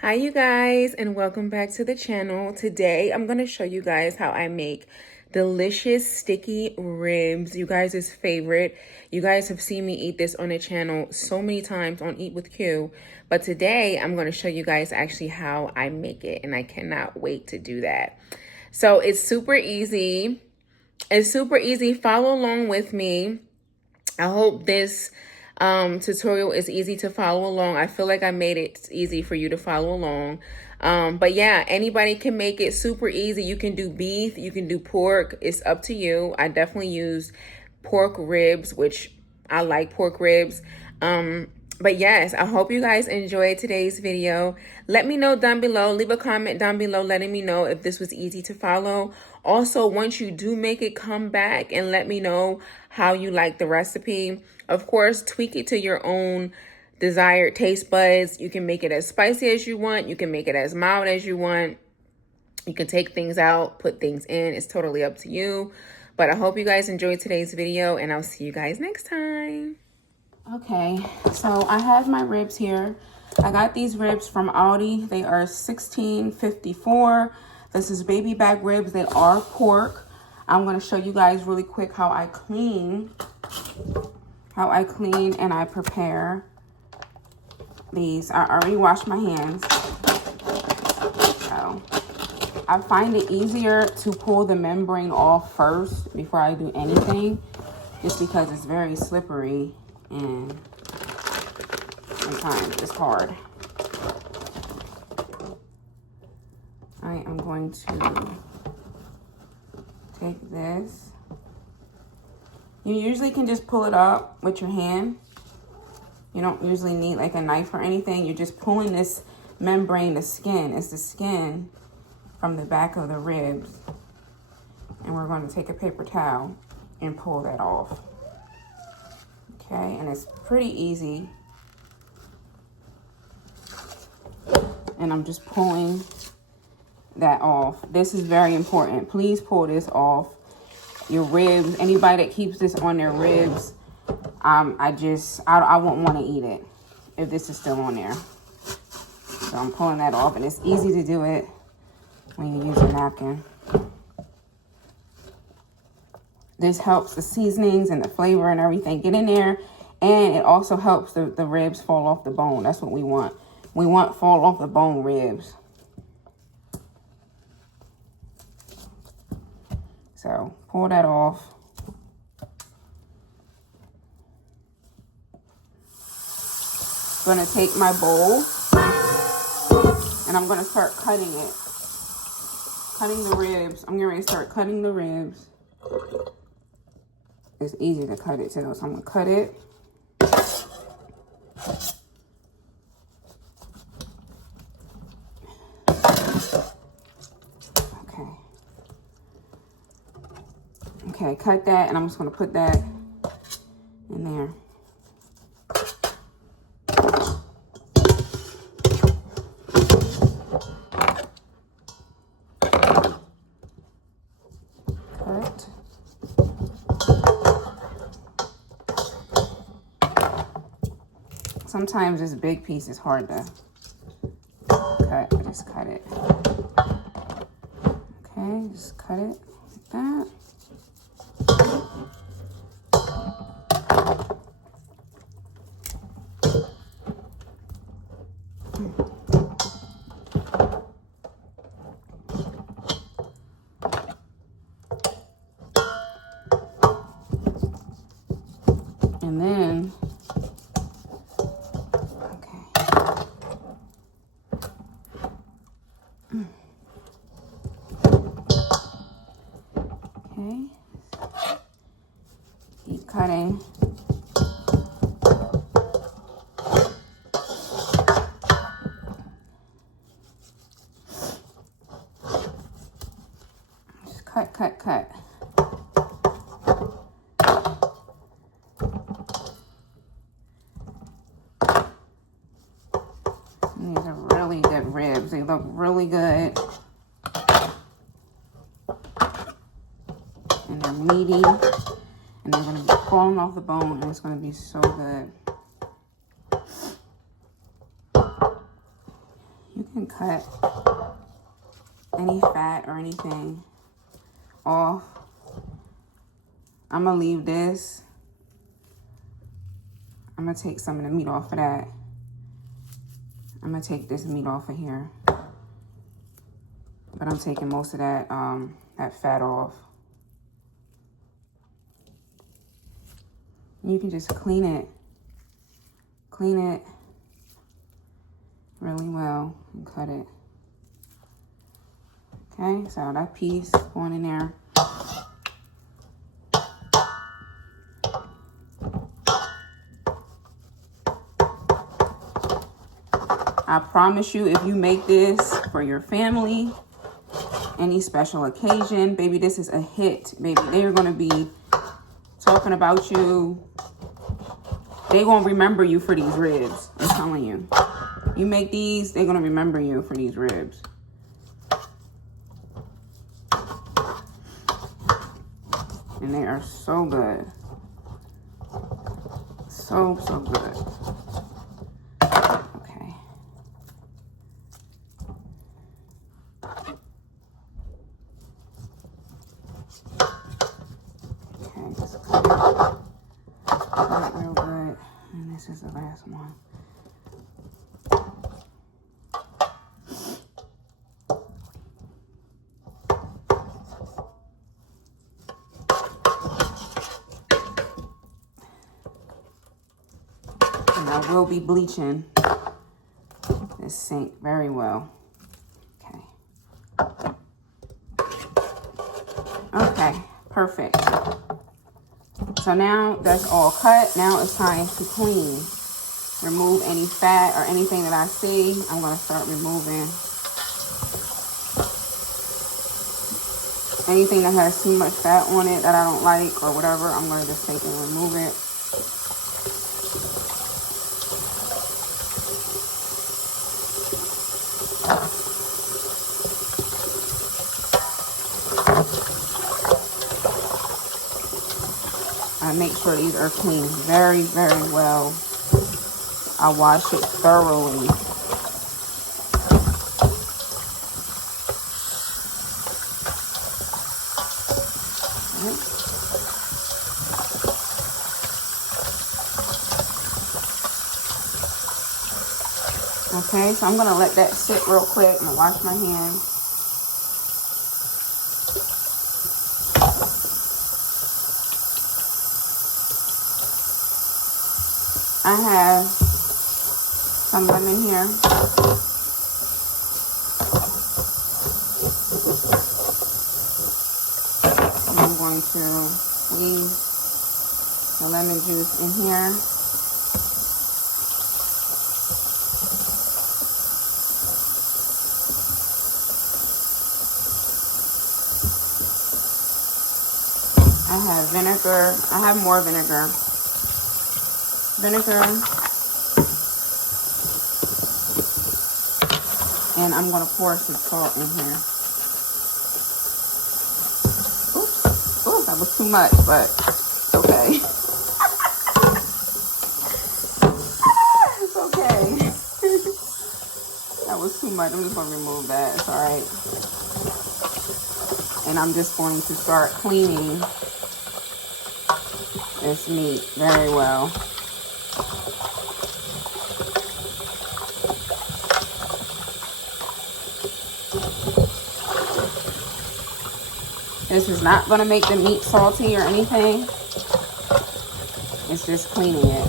Hi you guys, and welcome back to the channel. Today I'm going to show you guys how I make delicious sticky ribs, you guys' favorite. You guys have seen me eat this on the channel so many times on Eat with Q, but today I'm going to show you guys actually how I make it, and I cannot wait to do that. So it's super easy. Follow along with me. I hope this tutorial is easy to follow along. I feel like I made it easy for you to follow along. But yeah, anybody can make it super easy. You can do beef, you can do pork. It's up to you. I definitely use pork ribs, which I like pork ribs. But yes, I hope you guys enjoyed today's video. Let me know down below. Leave a comment down below letting me know if this was easy to follow. Also, once you do make it, come back and let me know how you like the recipe. Of course, tweak it to your own desired taste buds. You can make it as spicy as you want. You can make it as mild as you want. You can take things out, put things in. It's totally up to you. But I hope you guys enjoyed today's video, and I'll see you guys next time. Okay, so I have my ribs here. I got these ribs from Aldi. They are $16.54. This is baby back ribs. They are pork. I'm going to show you guys really quick how I clean and I prepare these. I already washed my hands. So I find it easier to pull the membrane off first before I do anything, just because it's very slippery and sometimes it's hard. I am going to take this. You usually can just pull it up with your hand. You don't usually need like a knife or anything. You're just pulling this membrane, the skin. It's the skin from the back of the ribs. And we're going to take a paper towel and pull that off. Okay, and it's pretty easy. And I'm just pulling that off. This is very important. Please pull this off. Your ribs, anybody that keeps this on their ribs, I won't want to eat it if this is still on there. So I'm pulling that off, and it's easy to do it when you use a napkin. This helps the seasonings and the flavor and everything get in there. And it also helps the ribs fall off the bone. That's what we want. We want fall off the bone ribs. So pull that off. I'm going to take my bowl and I'm going to start cutting it. Cutting the ribs. I'm getting ready to start cutting the ribs. It's easy to cut it too, so I'm gonna cut it. Okay, cut that, and I'm just gonna put that in there. Sometimes this big piece is hard to cut. I just cut it. Okay, just cut it like that. And then keep cutting. Just cut. And these are really good ribs. They look really good. And they're meaty. And they're going to be falling off the bone, and it's going to be so good. You and cut any fat or anything off. I'm gonna leave this. I'm gonna take some of the meat off of that. I'm gonna take this meat off of here. But I'm taking most of that, that fat off. You can just clean it really well and cut it. Okay, so that piece going in there. I promise you, if you make this for your family, any special occasion, baby, this is a hit, baby. They are gonna be talking about you. They gonna remember you for these ribs. I'm telling you. You make these, they're gonna remember you for these ribs. And they are so good. So good. Okay. Okay, just cut it real good. And this is the last one. And I will be bleaching this sink very well. Okay. Okay, perfect. So now that's all cut. Now it's time to clean. Remove any fat or anything that I see. I'm going to start removing anything that has too much fat on it that I don't like or whatever. I'm going to just take and remove it. I make sure these are clean very, very well. I wash it thoroughly. Okay, so I'm gonna let that sit real quick. I'm gonna wash my hands. I have some lemon here. And I'm going to squeeze the lemon juice in here. I have vinegar. I have more vinegar. And I'm going to pour some salt in here. Oops. Oh, that was too much, but it's okay. It's okay. That was too much. I'm just going to remove that. It's all right. And I'm just going to start cleaning this meat very well. This is not going to make the meat salty or anything. It's just cleaning it.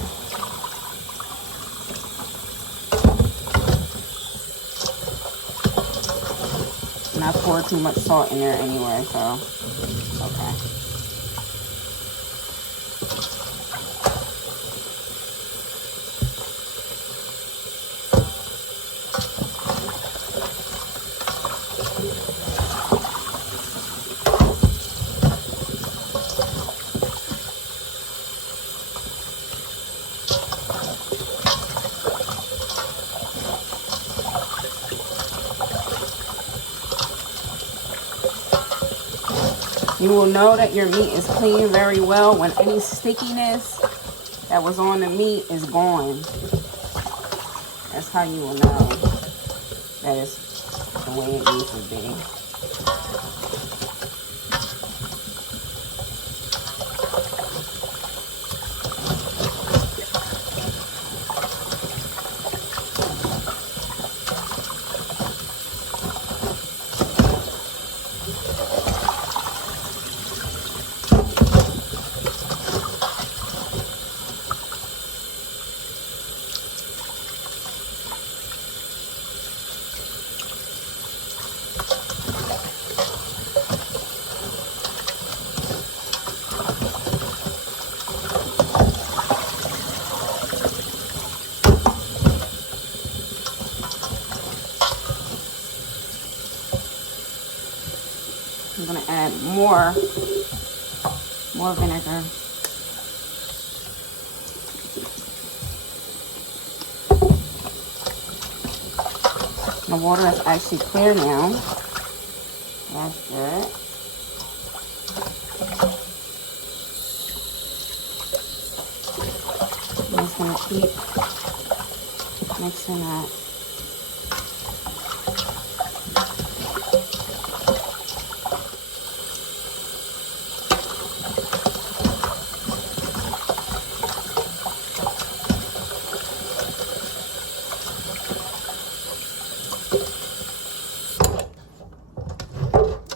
And I poured too much salt in there anyway, so okay. You will know that your meat is clean very well when any stickiness that was on the meat is gone. That's how you will know that is the way it needs to be. I'm gonna add more vinegar. The water is actually clear now. That's good. I'm just gonna keep mixing that.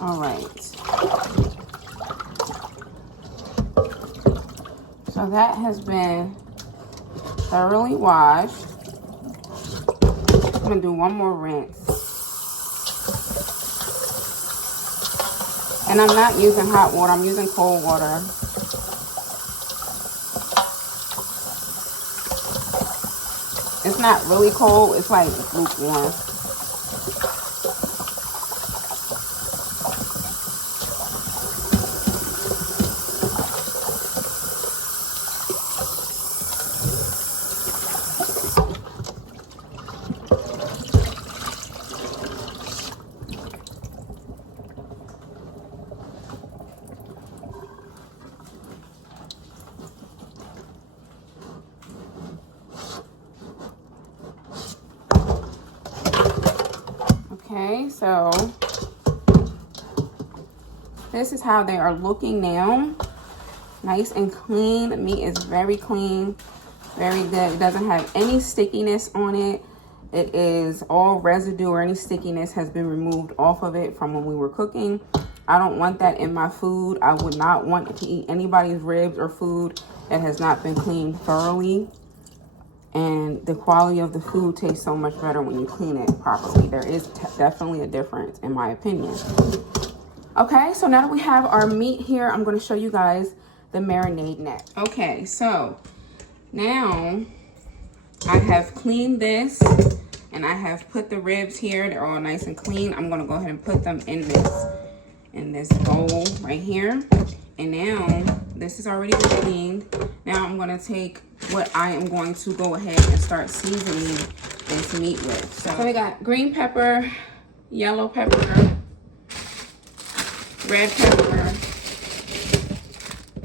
All right. So that has been thoroughly washed. I'm gonna do one more rinse. And I'm not using hot water, I'm using cold water. It's not really cold, it's like lukewarm. Okay, so this is how they are looking now. Nice and clean. The meat is very clean, very good. It doesn't have any stickiness on it. It is all residue or any stickiness has been removed off of it from when we were cooking. I don't want that in my food. I would not want to eat anybody's ribs or food that has not been cleaned thoroughly. And the quality of the food tastes so much better when you clean it properly. There is definitely a difference, in my opinion. Okay, so now that we have our meat here, I'm going to show you guys the marinade next. Okay, so now I have cleaned this and I have put the ribs here. They're all nice and clean. I'm going to go ahead and put them in this bowl right here. And now this is already been cleaned. Now I'm going to take what I am going to go ahead and start seasoning this meat with. So we got green pepper, yellow pepper, red pepper,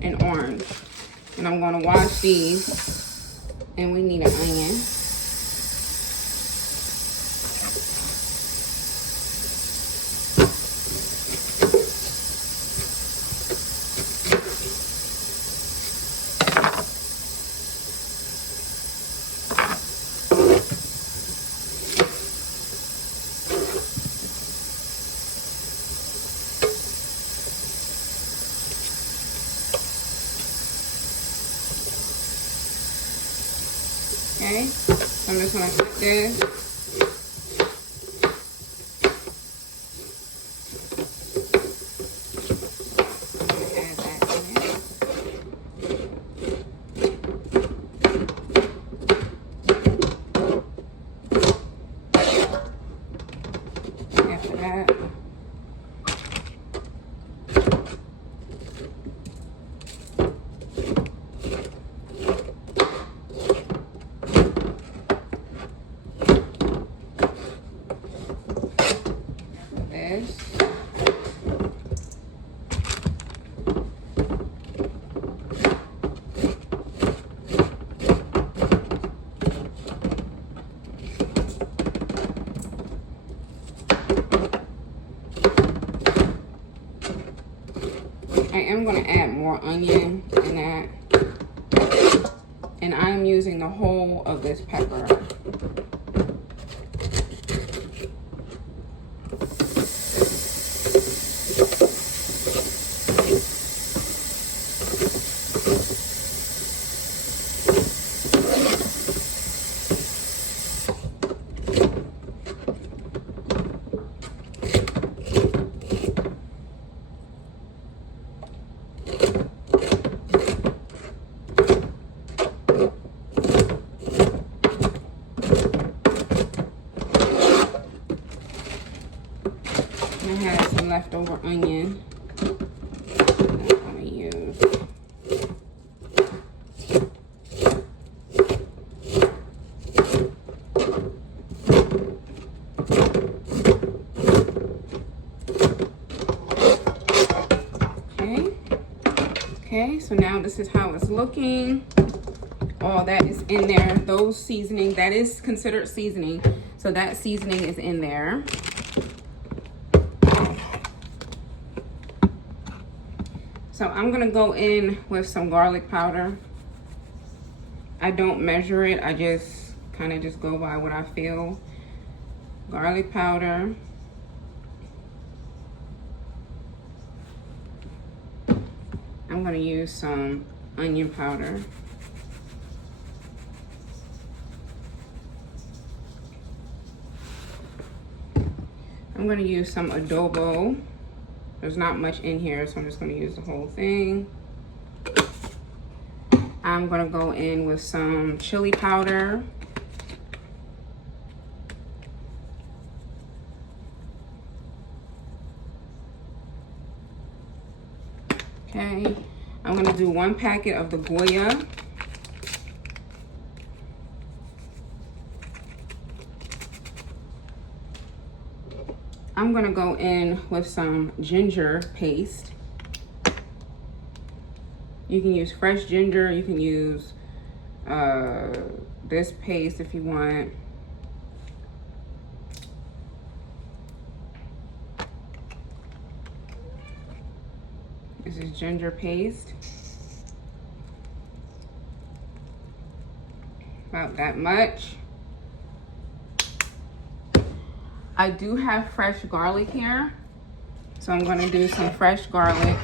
and orange. And I'm going to wash these. And we need an onion. Okay, so I'm just gonna put this. Add that in there. After that, am going to add more onion in that. And I'm using the whole of this pepper. I had some leftover onion that I'm going to use. Okay, so now this is how it's looking. All that is in there. Those seasoning, that is considered seasoning. So that seasoning is in there. So I'm gonna go in with some garlic powder. I don't measure it, I just kind of just go by what I feel. Garlic powder. I'm gonna use some onion powder. I'm gonna use some adobo. There's not much in here, so I'm just gonna use the whole thing. I'm gonna go in with some chili powder. Okay, I'm gonna do 1 packet of the Goya. I'm gonna go in with some ginger paste. You can use fresh ginger, you can use this paste if you want. This is ginger paste. About that much. I do have fresh garlic here, so I'm gonna do some fresh garlic.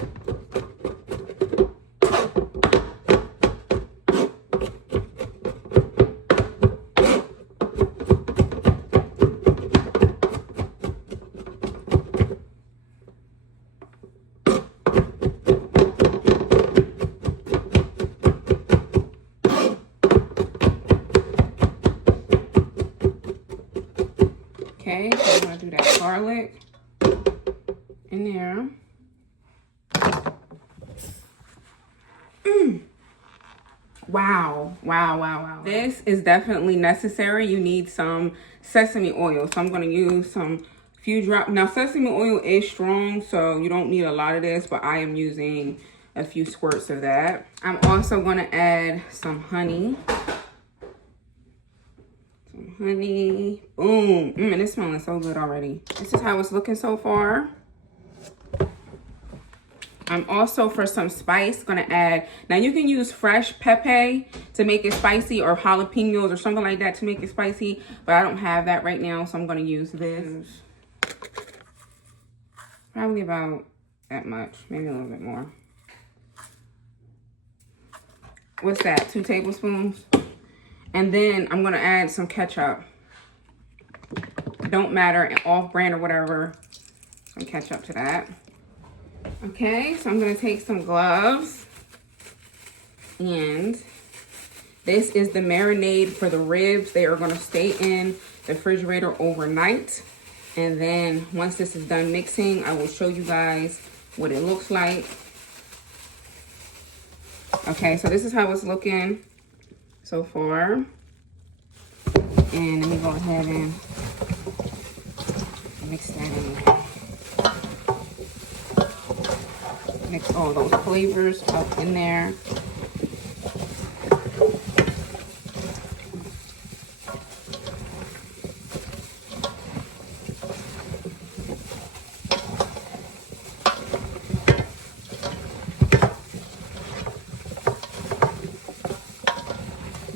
Okay, so I'm gonna do that garlic in there. Wow, wow, wow, wow. This is definitely necessary. You need some sesame oil. So I'm gonna use some few drops. Now sesame oil is strong, so you don't need a lot of this, but I am using a few squirts of that. I'm also gonna add some honey. Honey, boom. And it's smelling so good already. This is how it's looking so far. I'm also, for some spice, gonna add, now you can use fresh pepe to make it spicy, or jalapenos or something like that to make it spicy, but I don't have that right now, so I'm gonna use this. Probably about that much, maybe a little bit more. What's that, 2 tablespoons? And then I'm gonna add some ketchup. Don't matter, off-brand or whatever. Some ketchup to that. Okay, so I'm gonna take some gloves. And this is the marinade for the ribs. They are gonna stay in the refrigerator overnight. And then once this is done mixing, I will show you guys what it looks like. Okay, so this is how it's looking so far. And let me go ahead and mix that in. Mix all those flavors up in there.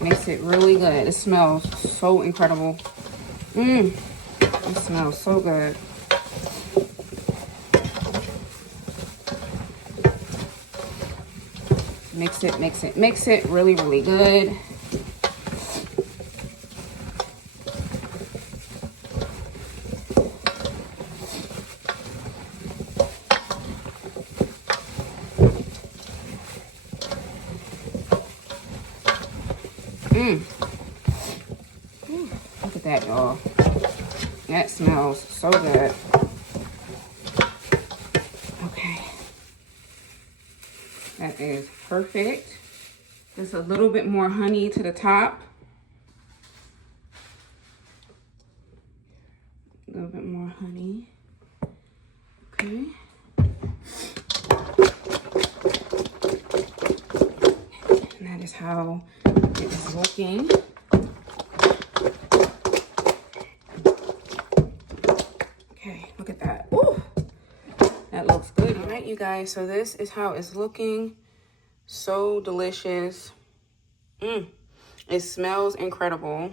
Makes it really good. It smells so incredible. It smells so good. Mix it, mix it, mix it. Really, really good. Look at that, y'all. That smells so good. Okay. That is perfect. Just a little bit more honey to the top. A little bit more honey. Okay. And that is how it is looking. Okay, look at that. Ooh, that looks good. All right, you guys, so this is how it's looking. So delicious. It smells incredible.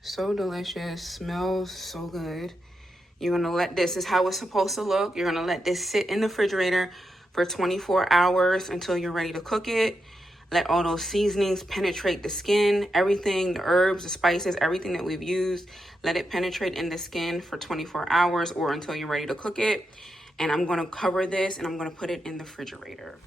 So delicious, smells so good. You're gonna let this is how it's supposed to look. You're gonna let this sit in the refrigerator for 24 hours until you're ready to cook it. Let all those seasonings penetrate the skin, everything, the herbs, the spices, everything that we've used. Let it penetrate in the skin for 24 hours or until you're ready to cook it. And I'm gonna cover this and I'm gonna put it in the refrigerator.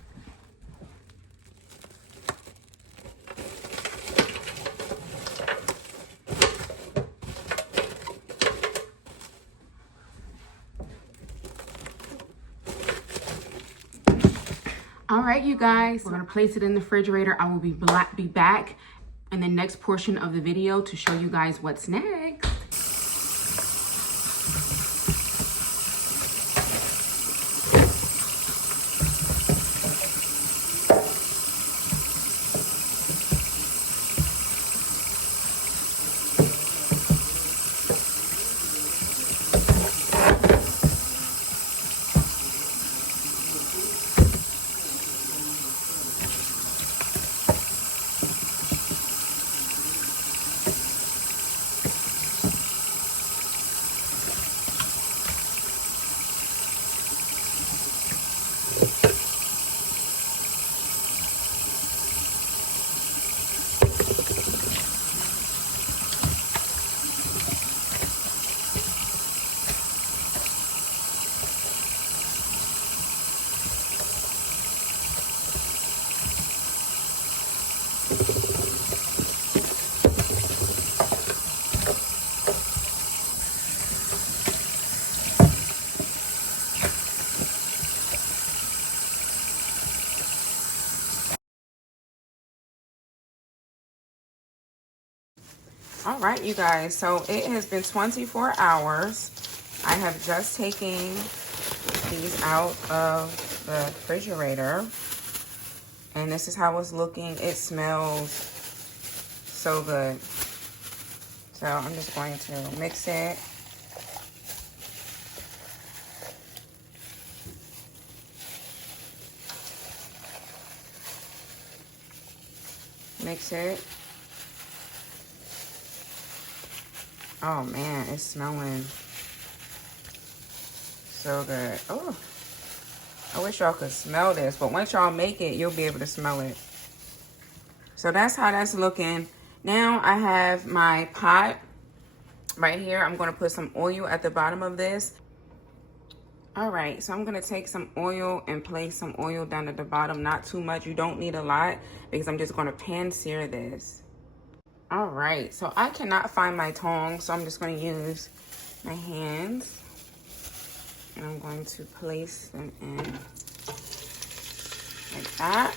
All right, you guys, we're gonna place it in the refrigerator. I will be back in the next portion of the video to show you guys what's next. All right, you guys, so it has been 24 hours. I have just taken these out of the refrigerator. And this is how it's looking. It smells so good. So I'm just going to mix it. Mix it. Oh man, it's smelling so good. Oh, I wish y'all could smell this, but once y'all make it, you'll be able to smell it. So that's how that's looking. Now I have my pot right here. I'm gonna put some oil at the bottom of this. All right, so I'm gonna take some oil and place some oil down at the bottom. Not too much, you don't need a lot because I'm just gonna pan sear this. All right, so I cannot find my tongs, so I'm just going to use my hands. And I'm going to place them in like that.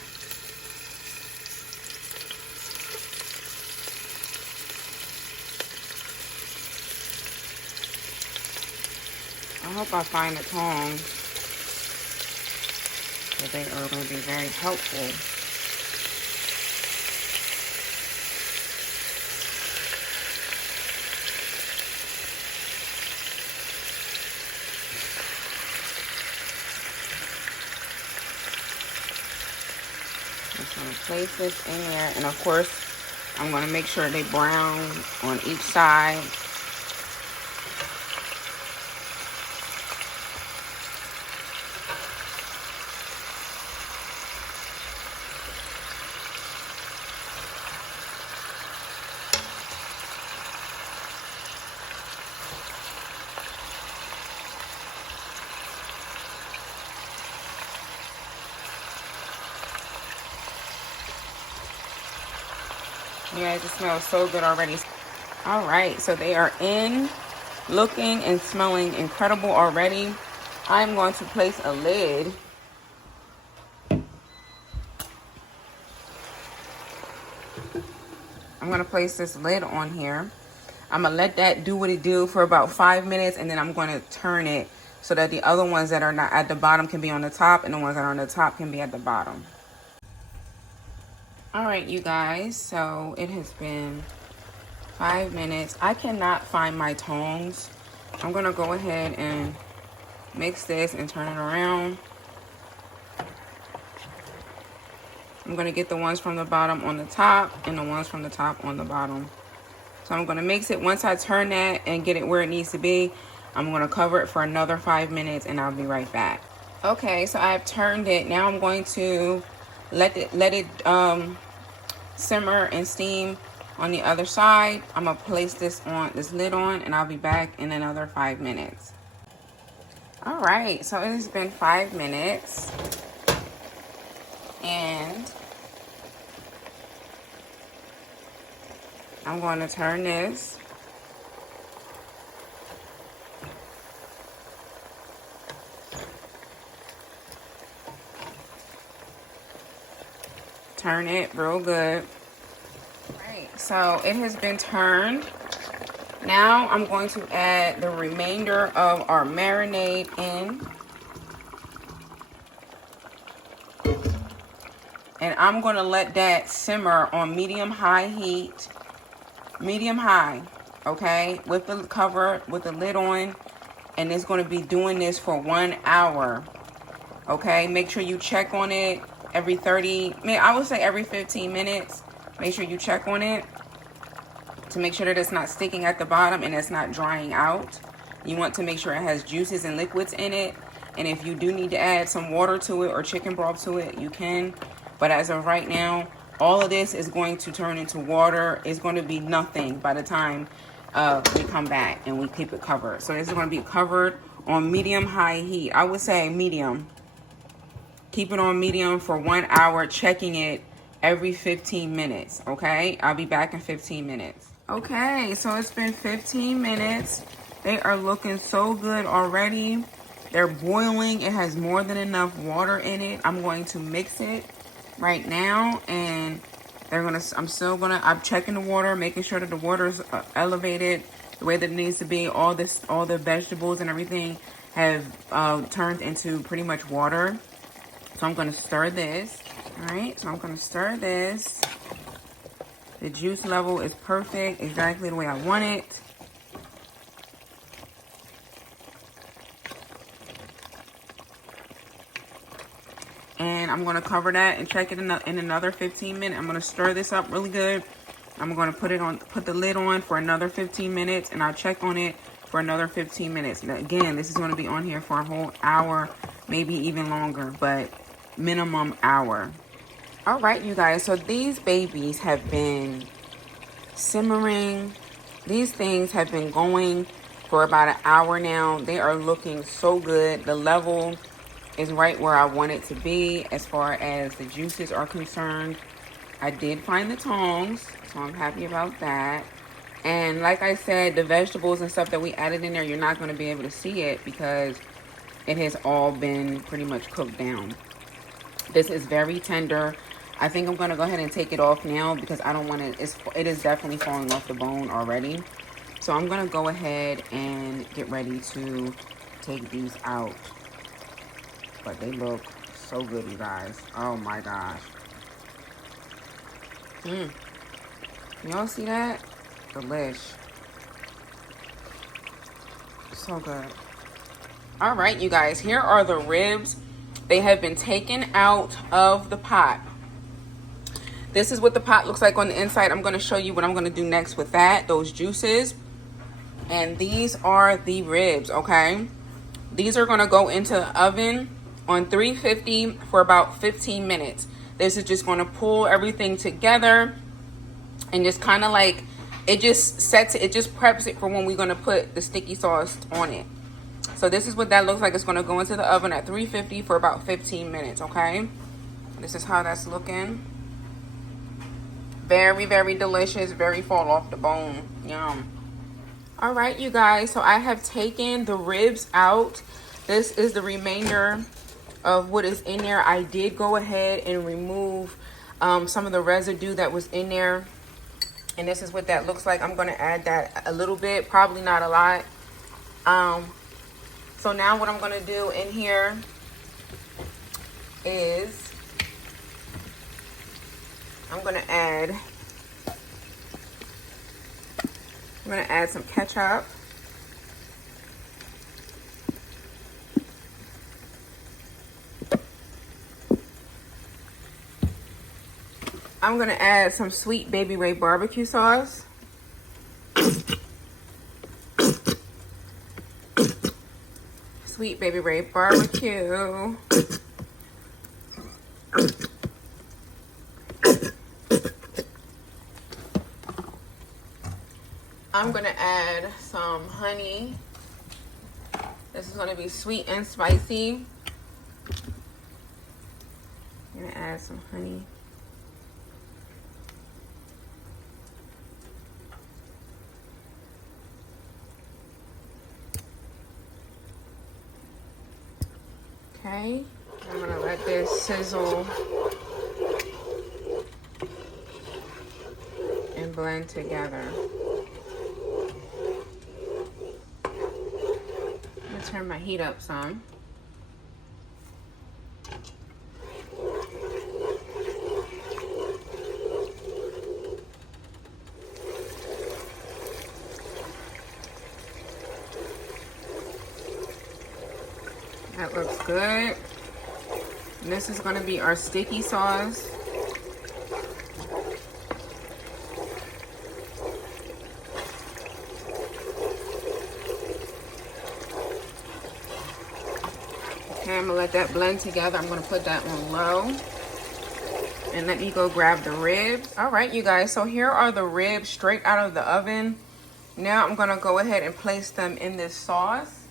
I hope I find the tongs, but they are going to be very helpful. place this in there, and of course, I'm gonna make sure they brown on each side. Yeah, it just smells so good already. All right, so they are in, looking and smelling incredible already. I'm going to place a lid. I'm going to place this lid on here. I'm going to let that do what it do for about 5 minutes, and then I'm going to turn it so that the other ones that are not at the bottom can be on the top, and the ones that are on the top can be at the bottom. All right, you guys, so it has been 5 minutes. I cannot find my tongs. I'm gonna go ahead and mix this and turn it around. I'm gonna get the ones from the bottom on the top and the ones from the top on the bottom. So I'm gonna mix it. Once I turn that and get it where it needs to be, I'm gonna cover it for another 5 minutes and I'll be right back. Okay, so I've turned it. Now I'm going to let it simmer and steam on the other side. I'm gonna place this lid on, and I'll be back in another 5 minutes. All right, so it has been 5 minutes, and I'm going to turn this. Turn it real good. Right, so it has been turned. Now I'm going to add the remainder of our marinade in. And I'm going to let that simmer on medium-high heat. Medium-high, okay? With the cover, with the lid on. And it's going to be doing this for 1 hour. Okay? Make sure you check on it every 30, I would say every 15 minutes. Make sure you check on it to make sure that it's not sticking at the bottom and it's not drying out. You want to make sure it has juices and liquids in it. And if you do need to add some water to it or chicken broth to it, you can. But as of right now, all of this is going to turn into water. It's going to be nothing by the time we come back and we keep it covered. So this is going to be covered on medium-high heat. I would say medium. Keep it on medium for 1 hour, checking it every 15 minutes, okay? I'll be back in 15 minutes. Okay, so it's been 15 minutes. They are looking so good already. They're boiling. It has more than enough water in it. I'm going to mix it right now, and I'm checking the water, making sure that the water is elevated the way that it needs to be. All the vegetables and everything have turned into pretty much water. So I'm going to stir this. All right, so I'm going to stir this. The juice level is perfect, exactly the way I want it. And I'm going to cover that and check it in another 15 minutes. I'm going to stir this up really good. I'm going to put the lid on for another 15 minutes, and I'll check on it for another 15 minutes. Now, again, this is going to be on here for a whole hour, maybe even longer, but minimum hour. All right, you guys, so these babies have been simmering. These things have been going for about an hour now. They are looking so good. The level is right where I want it to be as far as the juices are concerned. I did find the tongs, so I'm happy about that. And like I said, the vegetables and stuff that we added in there, you're not going to be able to see it because it has all been pretty much cooked down. This is very tender. I think I'm going to go ahead and take it off now because I don't want it is definitely falling off the bone already. So I'm going to go ahead and get ready to take these out. But they look so good, you guys. Oh my gosh. Y'all see that? Delish. So good. All right, you guys. Here are the ribs. They have been taken out of the pot. This is what the pot looks like on the inside. I'm going to show you what I'm going to do next with that, those juices. And these are the ribs, okay? These are going to go into the oven on 350 for about 15 minutes. This is just going to pull everything together and just kind of like, it just sets it, it just preps it for when we're going to put the sticky sauce on it. So this is what that looks like. It's going to go into the oven at 350 for about 15 minutes, okay? This is how that's looking. Very, very delicious. Very fall off the bone. Yum. All right, you guys. So I have taken the ribs out. This is the remainder of what is in there. I did go ahead and remove some of the residue that was in there. And this is what that looks like. I'm going to add that a little bit. Probably not a lot. So now what I'm going to do in here is I'm going to add some ketchup. I'm going to add some Sweet Baby Ray barbecue sauce. Sweet Baby Ray barbecue. I'm going to add some honey. This is going to be sweet and spicy. I'm going to add some honey. Okay, I'm going to let this sizzle and blend together. Turn my heat up some. That looks good. And this is going to be our sticky sauce. Okay, I'm gonna let that blend together. I'm gonna put that on low. And let me go grab the ribs. All right, you guys, so here are the ribs straight out of the oven. Now I'm gonna go ahead and place them in this sauce.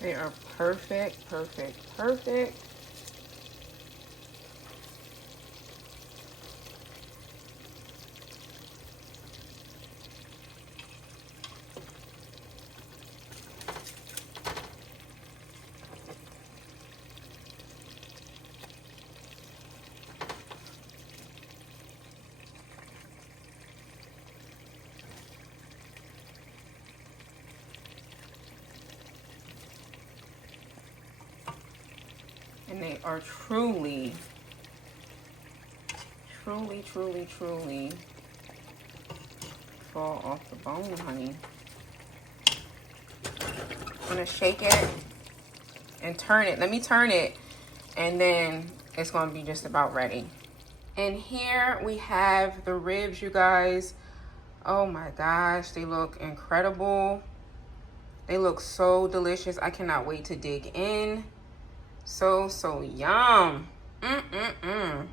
They are perfect, perfect, perfect. And they are truly fall off the bone, honey. I'm gonna shake it and turn it. Let me turn it, and then it's gonna be just about ready. And here we have the ribs, you guys. Oh my gosh, they look incredible. They look so delicious. I cannot wait to dig in. So yum. I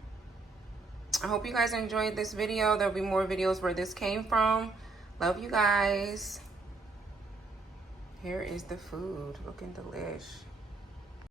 hope you guys enjoyed this video. There'll be more videos where this came from. Love you guys. Here is the food, looking delish.